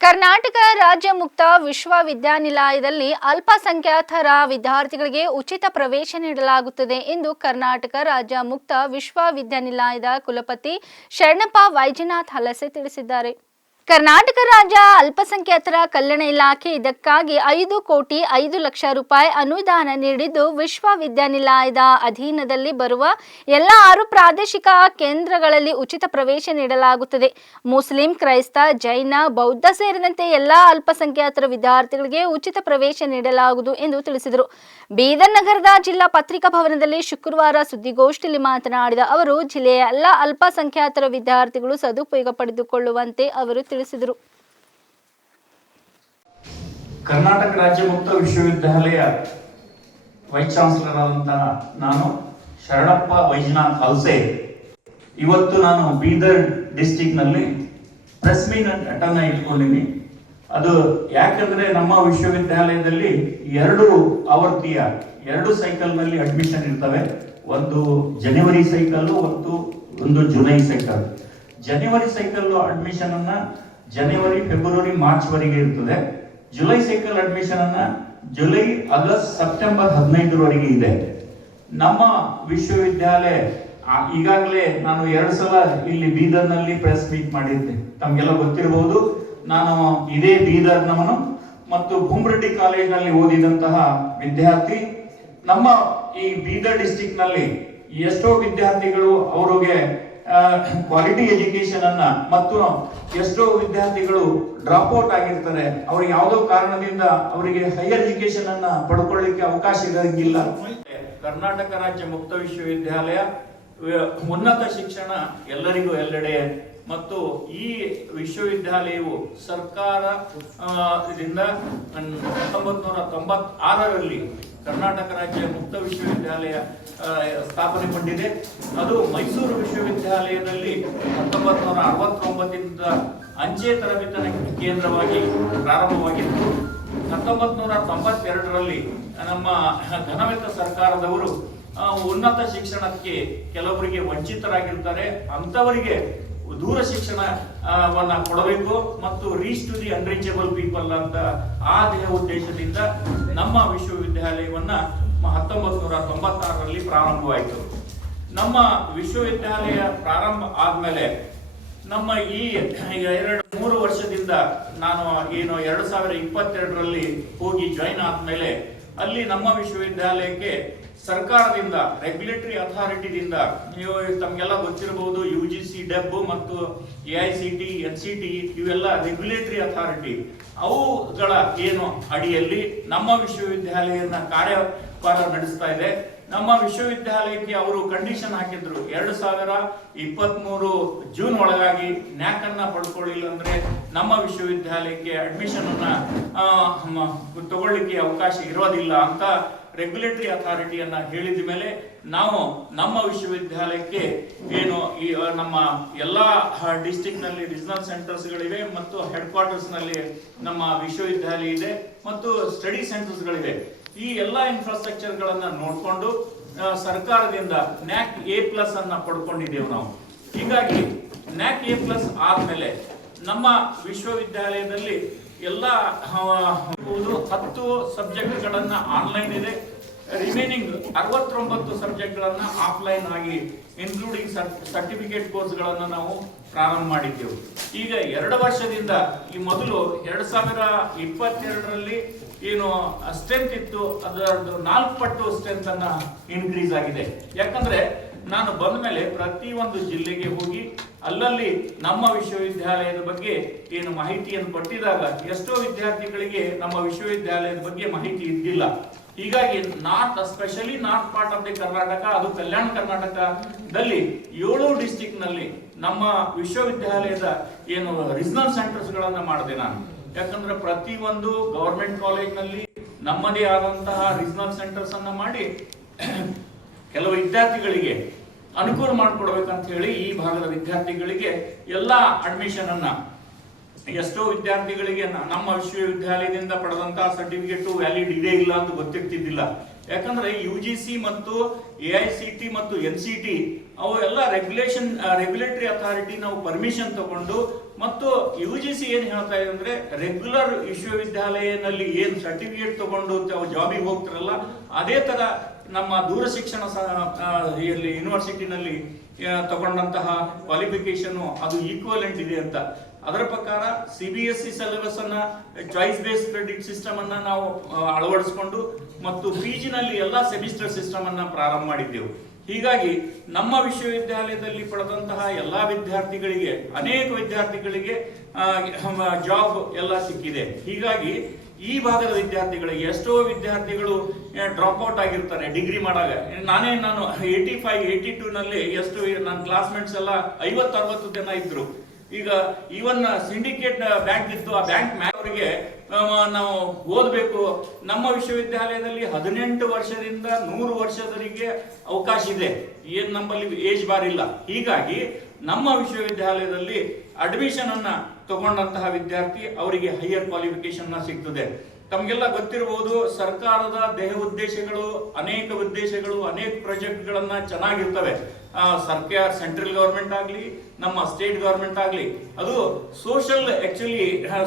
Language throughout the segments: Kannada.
ಕರ್ನಾಟಕ ರಾಜ್ಯ ಮುಕ್ತ ವಿಶ್ವವಿದ್ಯಾನಿಲಯದಲ್ಲಿ ಅಲ್ಪಸಂಖ್ಯಾತರ ವಿದ್ಯಾರ್ಥಿಗಳಿಗೆ ಉಚಿತ ಪ್ರವೇಶ ನೀಡಲಾಗುತ್ತದೆ ಎಂದು ಕರ್ನಾಟಕ ರಾಜ್ಯ ಮುಕ್ತ ವಿಶ್ವವಿದ್ಯಾನಿಲಯದ ಕುಲಪತಿ ಶರಣಪ್ಪ ವೈಜನಾಥ್ ಹಲಸೆ ತಿಳಿಸಿದ್ದಾರೆ. ಕರ್ನಾಟಕ ರಾಜ್ಯ ಅಲ್ಪಸಂಖ್ಯಾತರ ಕಲ್ಯಾಣ ಇಲಾಖೆ ಇದಕ್ಕಾಗಿ ಐದು ಕೋಟಿ ಐದು ಲಕ್ಷ ರೂಪಾಯಿ ಅನುದಾನ ನೀಡಿದ್ದು ವಿಶ್ವವಿದ್ಯಾನಿಲಯದ ಅಧೀನದಲ್ಲಿ ಬರುವ ಎಲ್ಲ ಆರು ಪ್ರಾದೇಶಿಕ ಕೇಂದ್ರಗಳಲ್ಲಿ ಉಚಿತ ಪ್ರವೇಶ ನೀಡಲಾಗುತ್ತದೆ. ಮುಸ್ಲಿಂ, ಕ್ರೈಸ್ತ, ಜೈನ, ಬೌದ್ಧ ಸೇರಿದಂತೆ ಎಲ್ಲ ಅಲ್ಪಸಂಖ್ಯಾತರ ವಿದ್ಯಾರ್ಥಿಗಳಿಗೆ ಉಚಿತ ಪ್ರವೇಶ ನೀಡಲಾಗುವುದು ಎಂದು ತಿಳಿಸಿದರು. ಬೀದರ್ ನಗರದ ಜಿಲ್ಲಾ ಪತ್ರಿಕಾ ಭವನದಲ್ಲಿ ಶುಕ್ರವಾರ ಸುದ್ದಿಗೋಷ್ಠಿಯಲ್ಲಿ ಮಾತನಾಡಿದ ಅವರು, ಜಿಲ್ಲೆಯ ಎಲ್ಲ ಅಲ್ಪಸಂಖ್ಯಾತರ ವಿದ್ಯಾರ್ಥಿಗಳು ಸದುಪಯೋಗ ಪಡೆದುಕೊಳ್ಳುವಂತೆ ಅವರು ತಿಳಿಸಿದರು. ಕರ್ನಾಟಕ ರಾಜ್ಯ ಮುಕ್ತ ವಿಶ್ವವಿದ್ಯಾಲಯ ವೈಸ್ ಚಾನ್ಸಲರ್ ಆದಂತಹ ನಾನು ಶರಣಪ್ಪ ವೈಜನಾಥ್ ಹಲ್ಸೆ. ಇವತ್ತು ನಾನು ಬೀದರ್ ಡಿಸ್ಟಿಕ್ನಲ್ಲಿ ಪ್ರೆಸ್ ಮೀಟ್ ಅಟನ್ನ ಇಟ್ಕೊಂಡಿನಿ ಅದು ಯಾಕಂದ್ರೆ ನಮ್ಮ ವಿಶ್ವವಿದ್ಯಾಲಯದಲ್ಲಿ ಎರಡು ಆವರ್ತಿಯ ಎರಡು ಸೈಕಲ್ನಲ್ಲಿ ಅಡ್ಮಿಷನ್ ಇರ್ತವೆ. ಒಂದು ಜನವರಿ ಸೈಕಲ್ ಮತ್ತು ಒಂದು ಜುಲೈ ಸೈಕಲ್. ಜನವರಿ ಸೈಕಲ್ ಅಡ್ಮಿಷನ್ ಅನ್ನ ಜನವರಿ, ಫೆಬ್ರವರಿ ಮಾರ್ಚ್ ವರೆಗೆ ಇರ್ತದೆ. ಜುಲೈ ಸೈಕಲ್ ಅಡ್ಮಿಷನ್ ಅನ್ನ ಜುಲೈ, ಆಗಸ್ಟ್, ಸೆಪ್ಟೆಂಬರ್ ಹದಿನೈದರವರೆಗೆ ಇದೆ. ನಮ್ಮ ವಿಶ್ವವಿದ್ಯಾಲಯ ಈಗಾಗಲೇ ನಾನು ಎರಡು ಸಲ ಇಲ್ಲಿ ಬೀದರ್ನಲ್ಲಿ ಪ್ರೆಸ್ ಮೀಟ್ ಮಾಡಿದ್ದೆ. ತಮಗೆಲ್ಲ ಗೊತ್ತಿರಬಹುದು, ನಾನು ಇದೇ ಬೀದರ್ನವನು ಮತ್ತು ಭೂಮರೆಡ್ಡಿ ಕಾಲೇಜಿನಲ್ಲಿ ಓದಿದಂತಹ ವಿದ್ಯಾರ್ಥಿ. ನಮ್ಮ ಈ ಬೀದರ್ ಡಿಸ್ಟಿಕ್ನಲ್ಲಿ ಎಷ್ಟೋ ವಿದ್ಯಾರ್ಥಿಗಳು ಅವರಿಗೆ ಕ್ವಾಲಿಟಿ ಎಜುಕೇಶನ್ ಅನ್ನ ಮತ್ತು ಎಷ್ಟೋ ವಿದ್ಯಾರ್ಥಿಗಳು ಡ್ರಾಪ್ ಔಟ್ ಆಗಿರ್ತಾರೆ. ಅವ್ರಿಗೆ ಯಾವುದೋ ಕಾರಣದಿಂದ ಅವರಿಗೆ ಹೈಯರ್ ಎಜುಕೇಶನ್ ಅನ್ನ ಪಡ್ಕೊಳ್ಳಿಕ್ಕೆ ಅವಕಾಶ ಇರೋದಿಲ್ಲ ಕರ್ನಾಟಕ ರಾಜ್ಯ ಮುಕ್ತ ವಿಶ್ವವಿದ್ಯಾಲಯ ಉನ್ನತ ಶಿಕ್ಷಣ ಎಲ್ಲರಿಗೂ ಎಲ್ಲೆಡೆ. ಮತ್ತು ಈ ವಿಶ್ವವಿದ್ಯಾಲಯವು ಸರ್ಕಾರ ಹತ್ತೊಂಬತ್ತು ನೂರ ತೊಂಬತ್ತಾರರಲ್ಲಿ ಕರ್ನಾಟಕ ರಾಜ್ಯ ಮುಕ್ತ ವಿಶ್ವವಿದ್ಯಾಲಯ ಸ್ಥಾಪನೆಗೊಂಡಿದೆ. ಅದು ಮೈಸೂರು ವಿಶ್ವವಿದ್ಯಾಲಯದಲ್ಲಿ ಹತ್ತೊಂಬತ್ತು ನೂರ ಅರವತ್ತೊಂಬತ್ತರಿಂದ ಅಂಚೆ ತರಬೇತನ ಕೇಂದ್ರವಾಗಿ ಪ್ರಾರಂಭವಾಗಿತ್ತು. ಹತ್ತೊಂಬತ್ತು ನೂರ ತೊಂಬತ್ತೆರಡರಲ್ಲಿ ನಮ್ಮ ಘನವೆತ್ತ ಸರ್ಕಾರದವರು ಉನ್ನತ ಶಿಕ್ಷಣಕ್ಕೆ ಕೆಲವರಿಗೆ ವಂಚಿತರಾಗಿರ್ತಾರೆ. ಅಂತವರಿಗೆ ದೂರ ಶಿಕ್ಷಣ ವನ್ನ ಕೊಡಬೇಕು ಮತ್ತು reach to the unreachable people ಅಂತ ಆ ದೇಹ ಉದ್ದೇಶದಿಂದ ನಮ್ಮ ವಿಶ್ವವಿದ್ಯಾಲಯವನ್ನ ಹತ್ತೊಂಬತ್ತು ನೂರ ತೊಂಬತ್ತಾರರಲ್ಲಿ ಪ್ರಾರಂಭವಾಯಿತು. ನಮ್ಮ ವಿಶ್ವವಿದ್ಯಾಲಯ ಪ್ರಾರಂಭ ಆದ್ಮೇಲೆ ನಮ್ಮ ಈ ಎರಡು ಮೂರು ವರ್ಷದಿಂದ ನಾನು ಏನು ಎರಡು ಸಾವಿರ ಇಪ್ಪತ್ತೆರಡರಲ್ಲಿ ಹೋಗಿ ಜಾಯಿನ್ ಆದ್ಮೇಲೆ ಅಲ್ಲಿ ನಮ್ಮ ವಿಶ್ವವಿದ್ಯಾಲಯಕ್ಕೆ ಸರ್ಕಾರದಿಂದ ರೆಗ್ಯುಲೇಟರಿ ಅಥಾರಿಟಿದಿಂದ ನೀವು ತಮಗೆಲ್ಲ ಗೊತ್ತಿರಬಹುದು ಯು ಜಿ ಸಿ ಡೆಬ್ ಮತ್ತು A I C T N C T ಇವೆಲ್ಲ ರೆಗ್ಯುಲೇಟರಿ ಅಥಾರಿಟಿ ಅವುಗಳ ಏನು ಅಡಿಯಲ್ಲಿ ನಮ್ಮ ವಿಶ್ವವಿದ್ಯಾಲಯನ ಕಾರ್ಯಭಾರ ನಡೆಸ್ತಾ ಇದೆ. ನಮ್ಮ ವಿಶ್ವವಿದ್ಯಾಲಯಕ್ಕೆ ಅವರು ಕಂಡೀಷನ್ ಹಾಕಿದ್ರು. ಎರಡು ಸಾವಿರ ಇಪ್ಪತ್ಮೂರು ಜೂನ್ ಒಳಗಾಗಿ ನ್ಯಾಕ್ ಅನ್ನ ಪಡ್ಕೊಳ್ಳಿಲ್ಲ ಅಂದ್ರೆ ನಮ್ಮ ವಿಶ್ವವಿದ್ಯಾಲಯಕ್ಕೆ ಅಡ್ಮಿಷನ್ ಅನ್ನ ತಗೊಳ್ಳಿಕ್ಕೆ ಅವಕಾಶ ಇರೋದಿಲ್ಲ ಅಂತ ರೆಗ್ಯುಲೇಟರಿ ಅಥಾರಿಟಿಯನ್ನ ಹೇಳಿದ ಮೇಲೆ ನಾವು ನಮ್ಮ ವಿಶ್ವವಿದ್ಯಾಲಯಕ್ಕೆ ಏನು ಈ ನಮ್ಮ ಎಲ್ಲಾ ಡಿಸ್ಟಿಕ್ನಲ್ಲಿ ಸೆಂಟರ್ಸ್ಗಳಿವೆ ಸೆಂಟರ್ಸ್ ಗಳಿವೆ ಮತ್ತು ಹೆಡ್ ಕ್ವಾರ್ಟರ್ಸ್ನಲ್ಲಿ ನಮ್ಮ ವಿಶ್ವವಿದ್ಯಾಲಯ ಇದೆ ಮತ್ತು ಸ್ಟಡಿ ಸೆಂಟರ್ಸ್ ಗಳಿವೆ. ಈ ಎಲ್ಲಾ ಇನ್ಫ್ರಾಸ್ಟ್ರಕ್ಚರ್ ನೋಡಿಕೊಂಡು ನೋಡ್ಕೊಂಡು ಸರ್ಕಾರದಿಂದ ನ್ಯಾಕ್ ಎ ಪ್ಲಸ್ ಅನ್ನ ಪಡ್ಕೊಂಡಿದ್ದೇವೆ ನಾವು. ಹೀಗಾಗಿ ನ್ಯಾಕ್ ಎ ಪ್ಲಸ್ ಆದ್ಮೇಲೆ ನಮ್ಮ ವಿಶ್ವವಿದ್ಯಾಲಯದಲ್ಲಿ ಎಲ್ಲ ಹತ್ತು ಸಬ್ಜೆಕ್ಟ್ಗಳನ್ನು ಆನ್ಲೈನ್ ಇದೆ. ರಿಮೈನಿಂಗ್ ಅರವತ್ತೊಂಬತ್ತು ಸಬ್ಜೆಕ್ಟ್ಗಳನ್ನು ಆಫ್ಲೈನ್ ಆಗಿ ಇನ್ಕ್ಲೂಡಿಂಗ್ ಸರ್ಟಿಫಿಕೇಟ್ ಕೋರ್ಸ್ಗಳನ್ನು ನಾವು ಪ್ರಾರಂಭ ಮಾಡಿದ್ದೆವು. ಈಗ ಎರಡು ವರ್ಷದಿಂದ ಈ ಮೊದಲು ಎರಡು ಸಾವಿರ ಇಪ್ಪತ್ತೆರಡರಲ್ಲಿ ಏನು ಸ್ಟ್ರೆಂತ್ ಇತ್ತು, ಅದರದ್ದು ನಾಲ್ಕು ಪಟ್ಟು ಸ್ಟ್ರೆಂತ್ ಅನ್ನ ಇನ್ಕ್ರೀಸ್ ಆಗಿದೆ. ಯಾಕಂದ್ರೆ ನಾನು ಬಂದ ಮೇಲೆ ಪ್ರತಿ ಒಂದು ಜಿಲ್ಲೆಗೆ ಹೋಗಿ ಅಲ್ಲಲ್ಲಿ ನಮ್ಮ ವಿಶ್ವವಿದ್ಯಾಲಯದ ಬಗ್ಗೆ ಏನು ಮಾಹಿತಿಯನ್ನು ಕೊಟ್ಟಿದಾಗ ಎಷ್ಟೋ ವಿದ್ಯಾರ್ಥಿಗಳಿಗೆ ನಮ್ಮ ವಿಶ್ವವಿದ್ಯಾಲಯದ ಬಗ್ಗೆ ಮಾಹಿತಿ ಇದ್ದಿಲ್ಲ. ಹೀಗಾಗಿ north specially north part of the Karnataka, ಅದು ಕಲ್ಯಾಣ ಕರ್ನಾಟಕದಲ್ಲಿ ಏಳು ಡಿಸ್ಟಿಕ್ನಲ್ಲಿ ನಮ್ಮ ವಿಶ್ವವಿದ್ಯಾಲಯದ ಏನು ರೀಜನಲ್ ಸೆಂಟರ್ಸ್ ಗಳನ್ನ ಮಾಡಿದೆ ನಾನು. ಯಾಕಂದ್ರೆ ಪ್ರತಿ ಒಂದು ಗವರ್ಮೆಂಟ್ ಕಾಲೇಜ್ನಲ್ಲಿ ನಮ್ಮದೇ ಆದಂತಹ ರೀಜನಲ್ ಸೆಂಟರ್ಸ್ ಅನ್ನು ಮಾಡಿ ಕೆಲವು ವಿದ್ಯಾರ್ಥಿಗಳಿಗೆ ಅನುಕೂಲ ಮಾಡಿಕೊಡ್ಬೇಕಂತ ಹೇಳಿ ಈ ಭಾಗದ ವಿದ್ಯಾರ್ಥಿಗಳಿಗೆ ಎಲ್ಲ ಅಡ್ಮಿಷನ್ ಅನ್ನ, ಎಷ್ಟೋ ವಿದ್ಯಾರ್ಥಿಗಳಿಗೆ ನಮ್ಮ ವಿಶ್ವವಿದ್ಯಾಲಯದಿಂದ ಪಡೆದಂತಹ ಸರ್ಟಿಫಿಕೇಟ್ ವ್ಯಾಲಿಡ್ ಇದೇ ಇಲ್ಲ ಅಂತ ಗೊತ್ತಿರ್ತಿದ್ದಿಲ್ಲ. ಯಾಕಂದ್ರೆ ಯು ಜಿ ಸಿ ಮತ್ತು ಎ ಐ ಸಿ ಟಿ ಮತ್ತು ಎನ್ ಸಿ ಟಿ ಅವು ಎಲ್ಲ ರೆಗ್ಯುಲೇಷನ್ ರೆಗ್ಯುಲೇಟರಿ ಅಥಾರಿಟಿ ನಾವು ಪರ್ಮಿಷನ್ ತಗೊಂಡು ಮತ್ತು ಯು ಜಿ ಸಿ ಏನ್ ಹೇಳ್ತಾ ಇದೆ ಅಂದ್ರೆ ರೆಗ್ಯುಲರ್ ವಿಶ್ವವಿದ್ಯಾಲಯನಲ್ಲಿ ಏನು ಸರ್ಟಿಫಿಕೇಟ್ ತಗೊಂಡು ತಾವು ಜಾಬಿಗೆ ಹೋಗ್ತಾರಲ್ಲ, ಅದೇ ತರ ನಮ್ಮ ದೂರ ಶಿಕ್ಷಣ ಇಲ್ಲಿ ಯೂನಿವರ್ಸಿಟಿನಲ್ಲಿ ತಗೊಂಡಂತಹ ಕ್ವಾಲಿಫಿಕೇಶನ್ ಅದು ಈಕ್ವಲೆಂಟ್ ಇದೆ ಅಂತ. ಅದರ ಪ್ರಕಾರ C B S C syllabus ಅನ್ನ ಚಾಯ್ಸ್ ಬೇಸ್ ಕ್ರೆಡಿಟ್ ಸಿಸ್ಟಮ್ ಅನ್ನ ನಾವು ಅಳವಡಿಸಿಕೊಂಡು ಮತ್ತು ಪಿ ನಲ್ಲಿ ಎಲ್ಲ ಸೆಮಿಸ್ಟರ್ ಸಿಸ್ಟಮ್ ಅನ್ನ ಪ್ರಾರಂಭ ಮಾಡಿದ್ದೆವು. ಹೀಗಾಗಿ ನಮ್ಮ ವಿಶ್ವವಿದ್ಯಾಲಯದಲ್ಲಿ ಪಡೆದಂತಹ ಎಲ್ಲ ವಿದ್ಯಾರ್ಥಿಗಳಿಗೆ, ಅನೇಕ ವಿದ್ಯಾರ್ಥಿಗಳಿಗೆ ಜಾಬ್ ಎಲ್ಲ ಸಿಕ್ಕಿದೆ. ಹೀಗಾಗಿ ಈ ಭಾಗದ ವಿದ್ಯಾರ್ಥಿಗಳಿಗೆ ಎಷ್ಟೋ ವಿದ್ಯಾರ್ಥಿಗಳು ಡ್ರಾಪ್ ಔಟ್ ಆಗಿರ್ತಾರೆ, ಡಿಗ್ರಿ ಮಾಡಾಗ. ನಾನೇ ನಾನು ಏಯ್ಟಿ ಫೈವ್ ಏಯ್ಟಿ ಟೂ ನಲ್ಲಿ ಎಷ್ಟು ನನ್ನ ಕ್ಲಾಸ್ಮೇಟ್ಸ್ ಎಲ್ಲ ಐವತ್ತರವತ್ತು ಜನ ಇದ್ರು. ಈಗ ಈವನ್ ಸಿಂಡಿಕೇಟ್ ಬ್ಯಾಂಕ್ ಇತ್ತು ಆ ಬ್ಯಾಂಕ್ ಅವರಿಗೆ ನಾವು ಓದಬೇಕು. ನಮ್ಮ ವಿಶ್ವವಿದ್ಯಾಲಯದಲ್ಲಿ ಹದಿನೆಂಟು ವರ್ಷದಿಂದ ನೂರು ವರ್ಷದವರಿಗೆ ಅವಕಾಶ ಇದೆ. ಏನು ನಮ್ಮಲ್ಲಿ ಏಜ್ ಬಾರ್ ಇಲ್ಲ. ಹೀಗಾಗಿ ನಮ್ಮ ವಿಶ್ವವಿದ್ಯಾಲಯದಲ್ಲಿ ಅಡ್ಮಿಷನ್ ಅನ್ನ ತಗೊಂಡಂತಹ ವಿದ್ಯಾರ್ಥಿ ಅವರಿಗೆ ಹೈಯರ್ ಕ್ವಾಲಿಫಿಕೇಶನ್ ಸಿಗ್ತದೆ. ತಮಗೆಲ್ಲ ಗೊತ್ತಿರಬಹುದು ಸರ್ಕಾರದ ದೇಹ ಉದ್ದೇಶಗಳು, ಅನೇಕ ಉದ್ದೇಶಗಳು, ಅನೇಕ ಪ್ರಾಜೆಕ್ಟ್ಗಳನ್ನ ಚೆನ್ನಾಗಿರ್ತವೆ. ಸರ್ಕಾರ, ಸೆಂಟ್ರಲ್ ಗವರ್ಮೆಂಟ್ ಆಗಲಿ, ನಮ್ಮ ಸ್ಟೇಟ್ ಗವರ್ಮೆಂಟ್ ಆಗಲಿ, ಅದು ಸೋಷಲ್ ಆಕ್ಚುಲಿ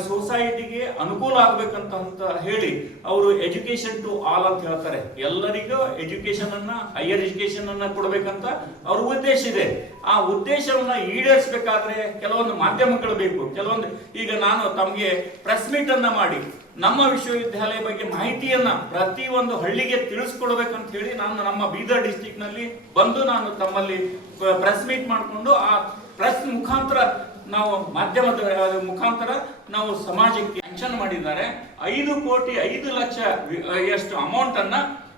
ಸೊಸೈಟಿಗೆ ಅನುಕೂಲ ಆಗ್ಬೇಕಂತ ಅಂತ ಹೇಳಿ ಅವರು ಎಜುಕೇಶನ್ ಟು ಆಲ್ ಅಂತ ಹೇಳ್ತಾರೆ. ಎಲ್ಲರಿಗೂ ಎಜುಕೇಶನ್ ಅನ್ನ ಹೈಯರ್ ಎಜುಕೇಶನ್ ಅನ್ನ ಕೊಡ್ಬೇಕಂತ ಅವ್ರ ಉದ್ದೇಶ ಇದೆ. ಆ ಉದ್ದೇಶವನ್ನ ಈಡೇರಿಸಬೇಕಾದ್ರೆ ಕೆಲವೊಂದು ಮಾಧ್ಯಮಗಳು ಬೇಕು. ಕೆಲವೊಂದು, ಈಗ ನಾನು ತಮಗೆ ಪ್ರೆಸ್ ಮೀಟ್ ಅನ್ನ ಮಾಡಿ. ನಮ್ಮ ವಿಶ್ವವಿದ್ಯಾಲಯ ಬಗ್ಗೆ ಮಾಹಿತಿಯನ್ನ ಪ್ರತಿ ಒಂದು ಹಳ್ಳಿಗೆ ತಿಳಿಸ್ಕೊಡ್ಬೇಕಂತ ಹೇಳಿ ನಾನು ನಮ್ಮ ಬೀದರ್ ಡಿಸ್ಟಿಕ್ನಲ್ಲಿ ಬಂದು ನಾನು ತಮ್ಮಲ್ಲಿ ಪ್ರೆಸ್ ಮೀಟ್ ಮಾಡಿಕೊಂಡು ಆ ಪ್ರೆಸ್ ಮುಖಾಂತರ ನಾವು ಮಾಧ್ಯಮದ ಮುಖಾಂತರ ನಾವು ಸಮಾಜಕ್ಕೆ ಆಕ್ಷನ್ ಮಾಡಿದ್ದಾರೆ. ಐದು ಕೋಟಿ ಐದು ಲಕ್ಷ ಎಷ್ಟು ಅಮೌಂಟ್ ಅನ್ನ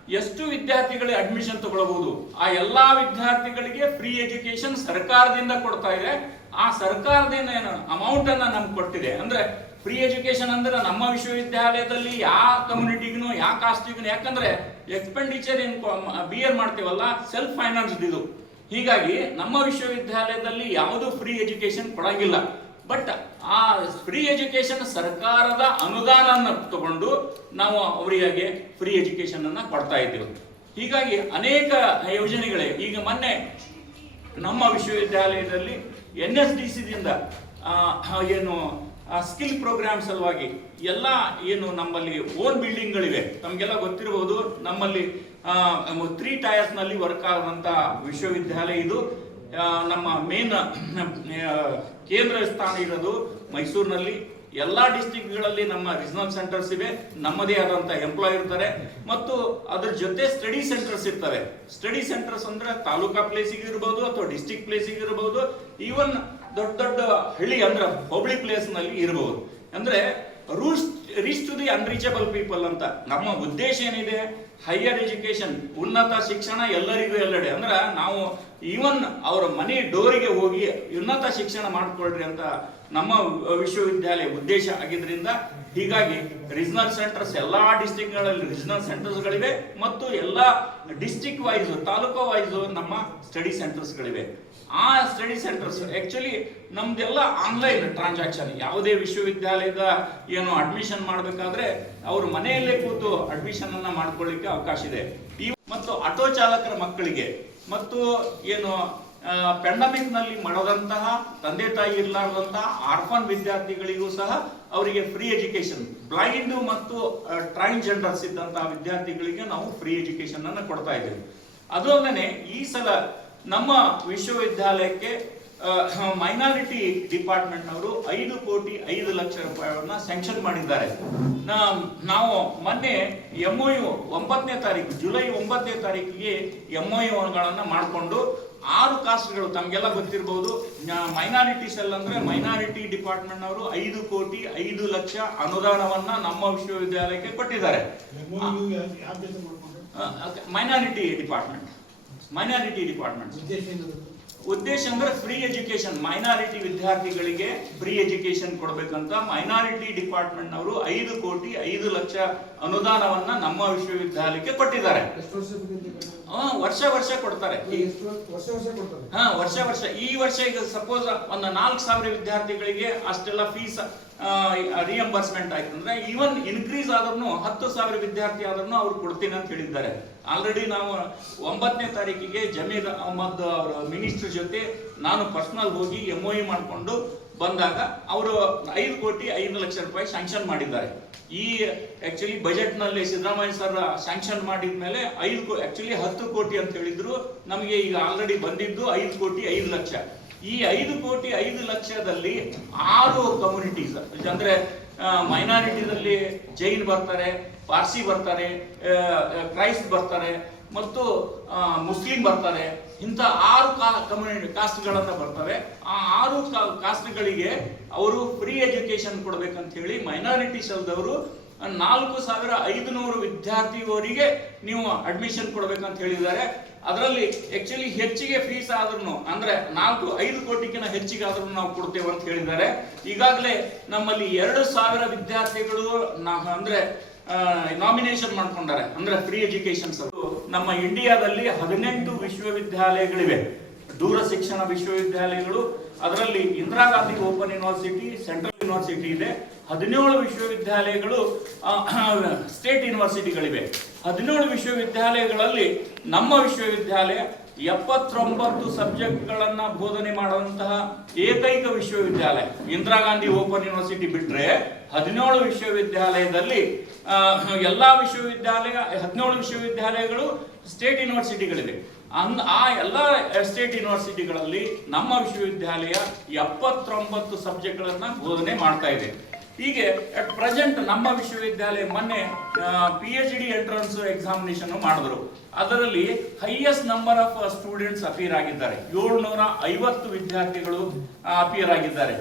ಎಷ್ಟು ವಿದ್ಯಾರ್ಥಿಗಳಿಗೆ ಅಡ್ಮಿಷನ್ ತಗೊಳ್ಬಹುದು? ಆ ಎಲ್ಲಾ ವಿದ್ಯಾರ್ಥಿಗಳಿಗೆ ಫ್ರೀ ಎಜುಕೇಶನ್ ಸರ್ಕಾರದಿಂದ ಕೊಡ್ತಾ ಇದೆ. ಆ ಸರ್ಕಾರದಿಂದ ಏನು ಅಮೌಂಟ್ ಅನ್ನ ನಮ್ಗೆ ಕೊಟ್ಟಿದೆ. ಅಂದ್ರೆ ಫ್ರೀ ಎಜುಕೇಶನ್ ಅಂದ್ರೆ ನಮ್ಮ ವಿಶ್ವವಿದ್ಯಾಲಯದಲ್ಲಿ ಯಾವ ಕಮ್ಯುನಿಟಿಗೂ ಯಾವ ಕಾಸ್ಟಿಗೂ ಯಾಕಂದ್ರೆ ಎಕ್ಸ್ಪೆಂಡಿಚರ್ ಏನ್ ಬಿ ಎರ್ ಮಾಡ್ತೀವಲ್ಲ ಸೆಲ್ಫ್ ಫೈನಾನ್ಸ್ಡ್ ಇದು. ಹೀಗಾಗಿ ನಮ್ಮ ವಿಶ್ವವಿದ್ಯಾಲಯದಲ್ಲಿ ಯಾವುದು ಫ್ರೀ ಎಜುಕೇಶನ್ ಕೊಡಂಗಿಲ್ಲ. ಬಟ್ ಆ ಫ್ರೀ ಎಜುಕೇಶನ್ ಸರ್ಕಾರದ ಅನುದಾನ ತಗೊಂಡು ನಾವು ಅವರಿಗೆ ಫ್ರೀ ಎಜುಕೇಶನ್ ಅನ್ನ ಕೊಡ್ತಾ ಇದ್ದೀವಿ. ಹೀಗಾಗಿ ಅನೇಕ ಯೋಜನೆಗಳೇ ಈಗ ಮೊನ್ನೆ ನಮ್ಮ ವಿಶ್ವವಿದ್ಯಾಲಯದಲ್ಲಿ ಎನ್ ಎಸ್ ಡಿ ಸಿದಿಂದ ಏನು ಸ್ಕಿಲ್ ಪ್ರೋಗ್ರಾಮ್ ಸಲುವಾಗಿ ಎಲ್ಲ ಏನು ನಮ್ಮಲ್ಲಿ ಓನ್ ಬಿಲ್ಡಿಂಗ್ಗಳಿವೆ ನಮಗೆಲ್ಲ ಗೊತ್ತಿರಬಹುದು ನಮ್ಮಲ್ಲಿ ತ್ರೀ ಟಯರ್ಸ್ನಲ್ಲಿ ವರ್ಕ್ ಆಗುವಂಥ ವಿಶ್ವವಿದ್ಯಾಲಯ ಇದು. ನಮ್ಮ ಮೇನ್ ಕೇಂದ್ರ ಸ್ಥಾನ ಇರೋದು ಮೈಸೂರಿನಲ್ಲಿ. ಎಲ್ಲಾ ಡಿಸ್ಟಿಕ್ಗಳಲ್ಲಿ ನಮ್ಮ ರೀಜನಲ್ ಸೆಂಟರ್ಸ್ ಇವೆ. ನಮ್ಮದೇ ಆದಂಥ ಎಂಪ್ಲಾಯ್ ಇರ್ತಾರೆ. ಮತ್ತು ಅದ್ರ ಜೊತೆ ಸ್ಟಡಿ ಸೆಂಟರ್ಸ್ ಇರ್ತವೆ. ಸ್ಟಡಿ ಸೆಂಟರ್ಸ್ ಅಂದ್ರೆ ತಾಲೂಕಾ ಪ್ಲೇಸಿಗೆ ಇರ್ಬೋದು ಅಥವಾ ಡಿಸ್ಟಿಕ್ ಪ್ಲೇಸಿಗೆ ಇರಬಹುದು ಈವನ್ ದೊಡ್ಡ ದೊಡ್ಡ ಹಳ್ಳಿ ಅಂದ್ರೆ ಪಬ್ಲಿಕ್ ಪ್ಲೇಸ್ನಲ್ಲಿ ಇರಬಹುದು ಅಂದ್ರೆ rules reach to the unreachable people ಅಂತ. ನಮ್ಮ ಉದ್ದೇಶ ಏನಿದೆ? ಹೈಯರ್ ಎಜುಕೇಶನ್ ಉನ್ನತ ಶಿಕ್ಷಣ ಎಲ್ಲರಿಗೂ ಎಲ್ಲೆಡೆ. ಅಂದ್ರೆ ನಾವು ಈವನ್ ಅವರ ಮನೆ ಡೋರಿಗೆ ಹೋಗಿ ಉನ್ನತ ಶಿಕ್ಷಣ ಮಾಡ್ಕೊಳ್ರಿ ಅಂತ ನಮ್ಮ ವಿಶ್ವವಿದ್ಯಾಲಯ ಉದ್ದೇಶ ಆಗಿದ್ರಿಂದ ಹೀಗಾಗಿ ರೀಜನಲ್ ಸೆಂಟರ್ಸ್ ಎಲ್ಲಾ ಡಿಸ್ಟಿಕ್ಗಳಲ್ಲಿ ರೀಜನಲ್ ಸೆಂಟರ್ಸ್ಗಳಿವೆ ಮತ್ತು ಎಲ್ಲಾ ಡಿಸ್ಟಿಕ್ ವೈಸ್ ತಾಲೂಕು ವೈಸ್ ನಮ್ಮ ಸ್ಟಡಿ ಸೆಂಟರ್ಸ್ಗಳಿವೆ ಆ ಸ್ಟಡಿ ಸೆಂಟರ್ಸ್ ಆ್ಯಕ್ಚುಲಿ ನಮ್ದೆಲ್ಲ ಆನ್ಲೈನ್ ಟ್ರಾನ್ಸಾಕ್ಷನ್ ಯಾವುದೇ ವಿಶ್ವವಿದ್ಯಾಲಯದ ಏನು ಅಡ್ಮಿಷನ್ ಮಾಡಬೇಕಾದ್ರೆ ಅವರು ಮನೆಯಲ್ಲೇ ಕೂತು ಅಡ್ಮಿಷನ್ ಅನ್ನ ಮಾಡ್ಕೊಳ್ಳಿಕ್ಕೆ ಅವಕಾಶ ಇದೆ. ಈ ಮತ್ತು ಆಟೋ ಚಾಲಕರ ಮಕ್ಕಳಿಗೆ ಮತ್ತು ಏನು ಪೆಂಡಮಿಕ್ನಲ್ಲಿ ಮಾಡೋದಂತಹ, ತಂದೆ ತಾಯಿ ಇರಲಾರದಂತಹ ಆರ್ಫನ್ ವಿದ್ಯಾರ್ಥಿಗಳಿಗೂ ಸಹ ಅವರಿಗೆ ಫ್ರೀ ಎಜುಕೇಶನ್ ಬ್ಲೈಂಡ್ ಮತ್ತು ಟ್ರಾನ್ಸ್ಜೆಂಡರ್ಸ್ ಇದ್ದಂತಹ ವಿದ್ಯಾರ್ಥಿಗಳಿಗೆ ನಾವು ಫ್ರೀ ಎಜುಕೇಶನ್ ಅನ್ನು ಕೊಡ್ತಾ ಇದ್ದೇವೆ. ಅದು ಅಲ್ಲದೆ ಈ ಸಲ ನಮ್ಮ ವಿಶ್ವವಿದ್ಯಾಲಯಕ್ಕೆ ಮೈನಾರಿಟಿ ಡಿಪಾರ್ಟ್ಮೆಂಟ್ ಅವರು ಐದು ಕೋಟಿ ಐದು ಲಕ್ಷ ರೂಪಾಯಿಗಳನ್ನ ಸ್ಯಾಂಕ್ಷನ್ ಮಾಡಿದ್ದಾರೆ. ನಾವು ಮೊನ್ನೆ ಎಂ ಯು ಒಂಬತ್ತನೇ ತಾರೀಕು ಜುಲೈ ಒಂಬತ್ತನೇ ತಾರೀಕಿಗೆ ಎಂ ಗಳನ್ನ ಮಾಡಿಕೊಂಡು ಆರು ಕಾಸ್ಟ್ಗಳು ತಮ್ಗೆಲ್ಲ ಗೊತ್ತಿರಬಹುದು ಮೈನಾರಿಟಿ ಸೆಲ್ ಅಂದ್ರೆ ಮೈನಾರಿಟಿ ಡಿಪಾರ್ಟ್ಮೆಂಟ್ ಅವರು ಐದು ಕೋಟಿ ಐದು ಲಕ್ಷ ಅನುದಾನವನ್ನ ನಮ್ಮ ವಿಶ್ವವಿದ್ಯಾಲಯಕ್ಕೆ ಕೊಟ್ಟಿದ್ದಾರೆ. Minority department. ಮೈನಾರಿಟಿ ಡಿಪಾರ್ಟ್ಮೆಂಟ್ ಉದ್ದೇಶ ಅಂದ್ರೆ ಫ್ರೀ ಎಜುಕೇಶನ್ ಮೈನಾರಿಟಿ ವಿದ್ಯಾರ್ಥಿಗಳಿಗೆ ಫ್ರೀ ಎಜುಕೇಶನ್ ಕೊಡಬೇಕಂತ ಮೈನಾರಿಟಿ ಡಿಪಾರ್ಟ್ಮೆಂಟ್ ಅವರು ಐದು ಕೋಟಿ ಐದು ಲಕ್ಷ ಅನುದಾನವನ್ನ ನಮ್ಮ ವಿಶ್ವವಿದ್ಯಾಲಯಕ್ಕೆ ಕೊಟ್ಟಿದ್ದಾರೆ. ವರ್ಷ ವರ್ಷ ಕೊಡ್ತಾರೆ. ವರ್ಷ ವರ್ಷ ಕೊಡ್ತಾರೆ. ಹಾ ವರ್ಷ ವರ್ಷ. ಈ ವರ್ಷ ಈಗ ಸಪೋಸ್ ಒಂದು ನಾಲ್ಕು ಸಾವಿರ ವಿದ್ಯಾರ್ಥಿಗಳಿಗೆ ಅಷ್ಟೆಲ್ಲ ಫೀಸ್ ರಿಯಂಬರ್ಸ್ಮೆಂಟ್ ಆಯ್ತು ಅಂದ್ರೆ ಈವನ್ ಇನ್ಕ್ರೀಸ್ ಆದ್ರೂ ಹತ್ತು ಸಾವಿರ ವಿದ್ಯಾರ್ಥಿ ಆದ್ರೂ ಅವ್ರು ಕೊಡ್ತೀನಿ ಅಂತ ಹೇಳಿದ್ದಾರೆ. ಆಲ್ರೆಡಿ ನಾವು ಒಂಬತ್ತನೇ ತಾರೀಕಿಗೆ ಜಮೀರ್ ಅಹಮದ್ ಅವರ ಮಿನಿಸ್ಟರ್ ಜೊತೆ ನಾನು ಪರ್ಸನಲ್ ಹೋಗಿ ಎಂ ಮಾಡಿಕೊಂಡು ಬಂದಾಗ ಅವರು ಐದು ಕೋಟಿ ಐದು ಲಕ್ಷ ರೂಪಾಯಿ ಸ್ಯಾಂಕ್ಷನ್ ಮಾಡಿದ್ದಾರೆ. ಈ ಆಕ್ಚುಲಿ ಬಜೆಟ್ನಲ್ಲಿ ಸಿದ್ದರಾಮಯ್ಯ ಸರ್ ಸ್ಯಾಂಕ್ಷನ್ ಮಾಡಿದ ಮೇಲೆ ಐದು ಆಕ್ಚುಲಿ ಹತ್ತು ಕೋಟಿ ಅಂತ ಹೇಳಿದ್ರು. ನಮಗೆ ಈಗ ಆಲ್ರೆಡಿ ಬಂದಿದ್ದು ಐದು ಕೋಟಿ ಐದು ಲಕ್ಷ. ಈ ಐದು ಕೋಟಿ ಐದು ಲಕ್ಷದಲ್ಲಿ ಆರು ಕಮ್ಯುನಿಟೀಸ್ ಅಂದ್ರೆ ಮೈನಾರಿಟಿದಲ್ಲಿ ಜೈನ್ ಬರ್ತಾರೆ, ಪಾರ್ಸಿ ಬರ್ತಾರೆ ಕ್ರೈಸ್ಟ್ ಬರ್ತಾರೆ, ಮತ್ತು ಮುಸ್ಲಿಂ ಬರ್ತಾರೆ. ಇಂಥ ಆರು ಕಮ್ಯುನಿಟಿ ಕಾಸ್ಟ್ಗಳನ್ನು ಬರ್ತವೆ. ಆ ಕಾಸ್ಟ್ಗಳಿಗೆ ಅವರು ಫ್ರೀ ಎಜುಕೇಶನ್ ಕೊಡ್ಬೇಕಂತ ಹೇಳಿ ಮೈನಾರಿಟೀಸ್ ಅವರು ನಾಲ್ಕು ಸಾವಿರ ಐದುನೂರು ವಿದ್ಯಾರ್ಥಿಯವರಿಗೆ ನೀವು ಅಡ್ಮಿಷನ್ ಕೊಡ್ಬೇಕಂತ ಹೇಳಿದ್ದಾರೆ ಅದರಲ್ಲಿ ಆಕ್ಚುಲಿ ಹೆಚ್ಚಿಗೆ ಫೀಸ್ ಆದ್ರೂ ಅಂದ್ರೆ ನಾಲ್ಕು, ಐದು ಕೋಟಿಗಿನ ಹೆಚ್ಚಿಗೆ ಆದ್ರೂ ನಾವು ಕೊಡ್ತೇವೆ ಅಂತ ಹೇಳಿದ್ದಾರೆ. ಈಗಾಗಲೇ ನಮ್ಮಲ್ಲಿ ಎರಡು ಸಾವಿರ ವಿದ್ಯಾರ್ಥಿಗಳು ಅಂದ್ರೆ ನಾಮಿನೇಷನ್ ಮಾಡ್ಕೊಂಡಾರೆ, ಅಂದ್ರೆ ಫ್ರೀ ಎಜುಕೇಶನ್ ನಮ್ಮ ಇಂಡಿಯಾದಲ್ಲಿ ಹದಿನೆಂಟು ವಿಶ್ವವಿದ್ಯಾಲಯಗಳಿವೆ. ದೂರ ಶಿಕ್ಷಣ ವಿಶ್ವವಿದ್ಯಾಲಯಗಳು, ಅದರಲ್ಲಿ Indira Gandhi open university, central university ಇದೆ. ಹದಿನೇಳು ವಿಶ್ವವಿದ್ಯಾಲಯಗಳು ಸ್ಟೇಟ್ ಯೂನಿವರ್ಸಿಟಿಗಳಿವೆ. ಹದಿನೇಳು ವಿಶ್ವವಿದ್ಯಾಲಯಗಳಲ್ಲಿ ನಮ್ಮ ವಿಶ್ವವಿದ್ಯಾಲಯ ಎಪ್ಪತ್ತೊಂಬತ್ತು ಸಬ್ಜೆಕ್ಟ್ಗಳನ್ನ ಬೋಧನೆ ಮಾಡುವಂತಹ ಏಕೈಕ ವಿಶ್ವವಿದ್ಯಾಲಯ. ಇಂದಿರಾ ಗಾಂಧಿ ಓಪನ್ ಯೂನಿವರ್ಸಿಟಿ ಬಿಟ್ರೆ ಹದಿನೇಳು ವಿಶ್ವವಿದ್ಯಾಲಯದಲ್ಲಿ ಎಲ್ಲಾ ವಿಶ್ವವಿದ್ಯಾಲಯ, ಹದಿನೇಳು ವಿಶ್ವವಿದ್ಯಾಲಯಗಳು ಸ್ಟೇಟ್ ಯೂನಿವರ್ಸಿಟಿಗಳಿವೆ. ಅಂದ್ ಆ ಎಲ್ಲ ಎಸ್ಟೇಟ್ ಯೂನಿವರ್ಸಿಟಿಗಳಲ್ಲಿ ನಮ್ಮ ವಿಶ್ವವಿದ್ಯಾಲಯ ಎಪ್ಪತ್ತೊಂಬತ್ತು ಸಬ್ಜೆಕ್ಟ್ಗಳನ್ನು ಬೋಧನೆ ಮಾಡ್ತಾ ಇದೆ. ಹೀಗೆ, ಅಟ್ ಪ್ರೆಸೆಂಟ್ ನಮ್ಮ ವಿಶ್ವವಿದ್ಯಾಲಯ ಮೊನ್ನೆ P H D entrance examination ಮಾಡಿದ್ರು. ಅದರಲ್ಲಿ highest number of students appear ಆಗಿದ್ದಾರೆ. ಏಳ್ನೂರ ಐವತ್ತು ವಿದ್ಯಾರ್ಥಿಗಳು ಅಪಿಯರ್ ಆಗಿದ್ದಾರೆ.